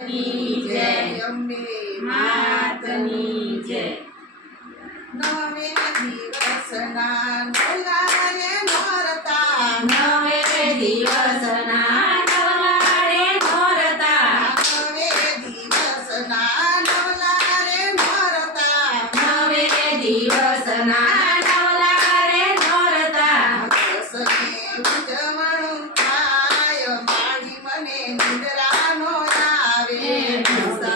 ની જય અંબે માતની જય નવે દિવસના નવલાએ નોરતા નવે દિવસના નવલાડે નોરતા નવે દિવસના નવલાએ નોરતા નવે દિવસના નવલાડે નોરતા દસમે ઉજવણું થાય માડી મને નિંદ્રા નો આવે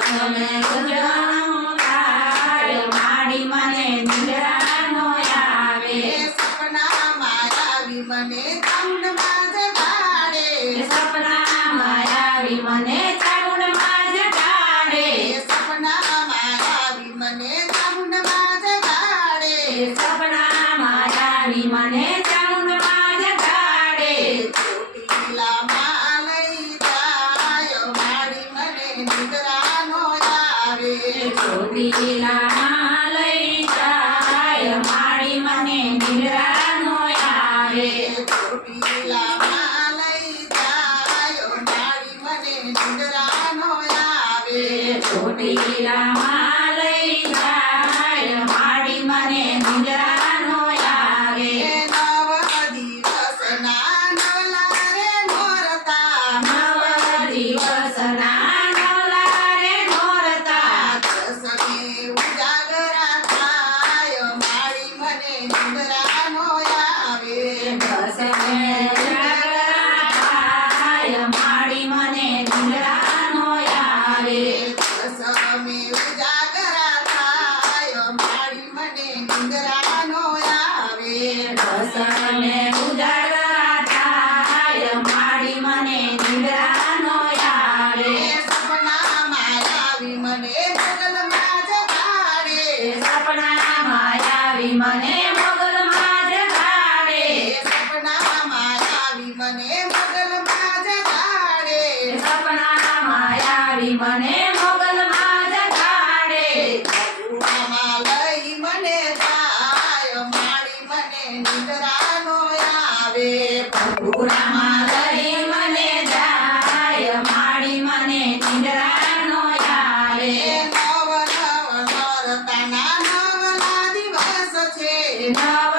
તમે ઉજવણું થાય માડી મને નિંદ્રા નો આવે સપનામાં આવી મને ચામુંડમાં જગાડે સપનામાં આવી મને ચામુંડમાં જગાડે સપનામાં આવી મને ચામુંડમાં જગાડે સપનામાં આવી મને ચામુંડમાં જગાડે ચોટીલામાં લઈ જાય માડી મને નિંદ્રા નો આવે ચોટીલામાં લઈ જાય માડી મને નિંદ્રા નો આવે ચોટીલામાં લઈ જાય માડી મને નિંદ્રા નો આવે ચોટીલામાં લઈ જાય માડી મને નિંદ્રા નો આવે નવ દિવસના નવલા રે નોરતા નવ દિવસના નવલારે નોરતા દસમે ઉજાગરા થાય માડી મને નિંદ્રા નો આવે દસમે ઉજાગરા થાય માડી મને નિંદ્રા નો આવે દસમે ઉજાગરા થાય માડી મને નિંદ્રા નો આવે દસમે ઉજાગરા થાય માડી મને નિંદ્રા નો આવે સપનામાં આવી મને બગલમાં જગાડે સપનામાં આવી મને મોગલમાં જગાડે સપનામાં આવી મને બગલમાં જગાડે સપનામાં આવી મને મોગલમાં જગાડે બાજુમાં લઈ મને જાય માડી મને નિંદ્રા નો આવે પૂરામાં લઈ મને જાય માડી મને નિંદ્રા નો આવે નવ નોરતાના નવલા દિવસ છે નવ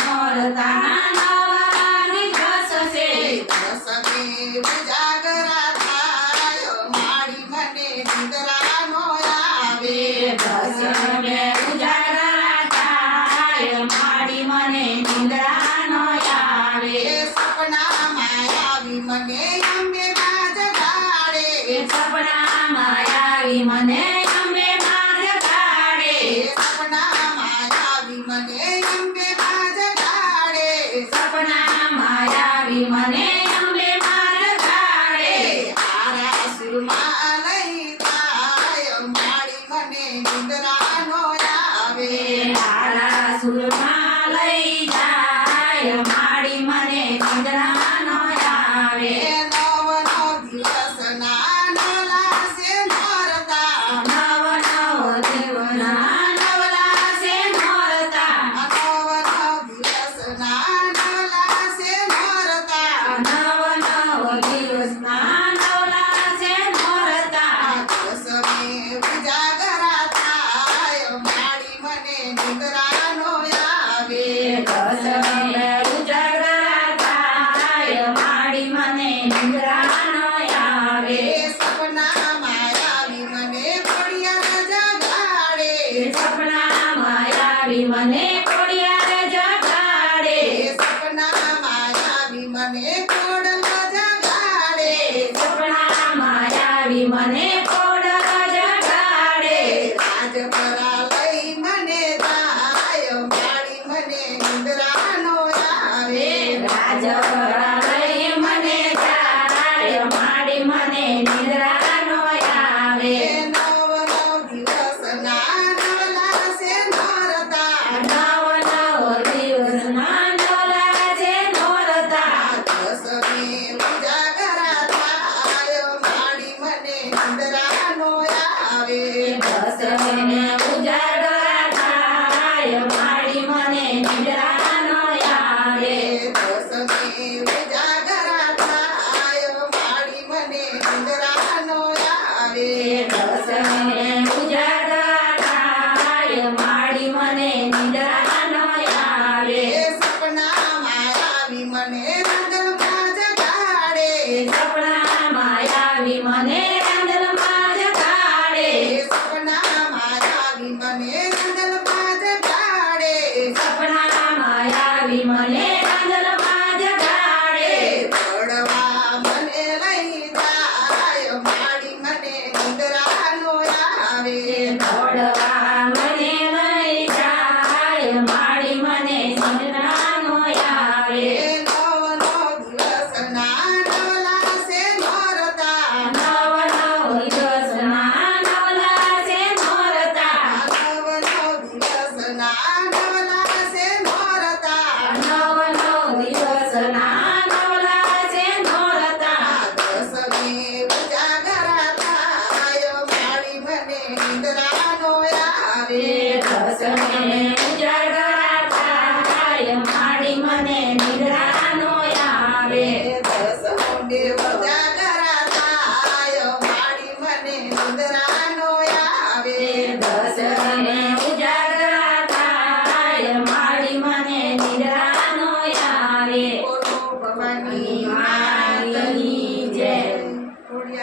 નોરતાના નવા દિવસ છે દસમે ઉજાગરા થાય માડી મને નિંદ્રા નો આવે દસમે ઉજાગરા થાય માડી મને નિંદ્રા નો આવે સપનામાં આવી મને અંબે માં જગાડે સપનામાં આવી મને અંબે માં જગાડે સપનામાં આવી મને અંબે માં જગાડે સપનામાં આવી મને અંબે માં જગાડે આરાસુરમાં લઈ જાય માડી મને નિંદ્રા નો આવે તારા સુરમાં લઈ જાય માડી મને નિંદ્રા નો આવે નવ દિવસના નવલા છે નોરતા નવ દિવસના નવલા છે નોરતા નવ દિવસના નવલા છે નોરતા નવ દિવસના નવલા છે નોરતા દસમે ઉજાગરા થાય માડી મને નિંદ્રા નો આવે દસમે ઉજાગરા થાય માડી મને નિંદ્રા નો આવે સપનામાં આવી મને ખોડિયાર જગાડે સપનામાં આવી મને ખોડિયાર જગાડે સપનામાં આવી મને ખોડલ જગાડે સપનામાં આવી મને ખોડલ જગાડે રાજપરા લઈ મને જાય માડી મને નિંદ્રા નો આવે રાજપરા લઈ મને જાય માડી મને નિંદ્રા નો આવે નવ દિવસના નવલા છે નોરતા નવ દિવસના નવલા છે નોરતા દસમે ઉજાગરા થાય માડી મને નિંદ્રા નો આવે દસમે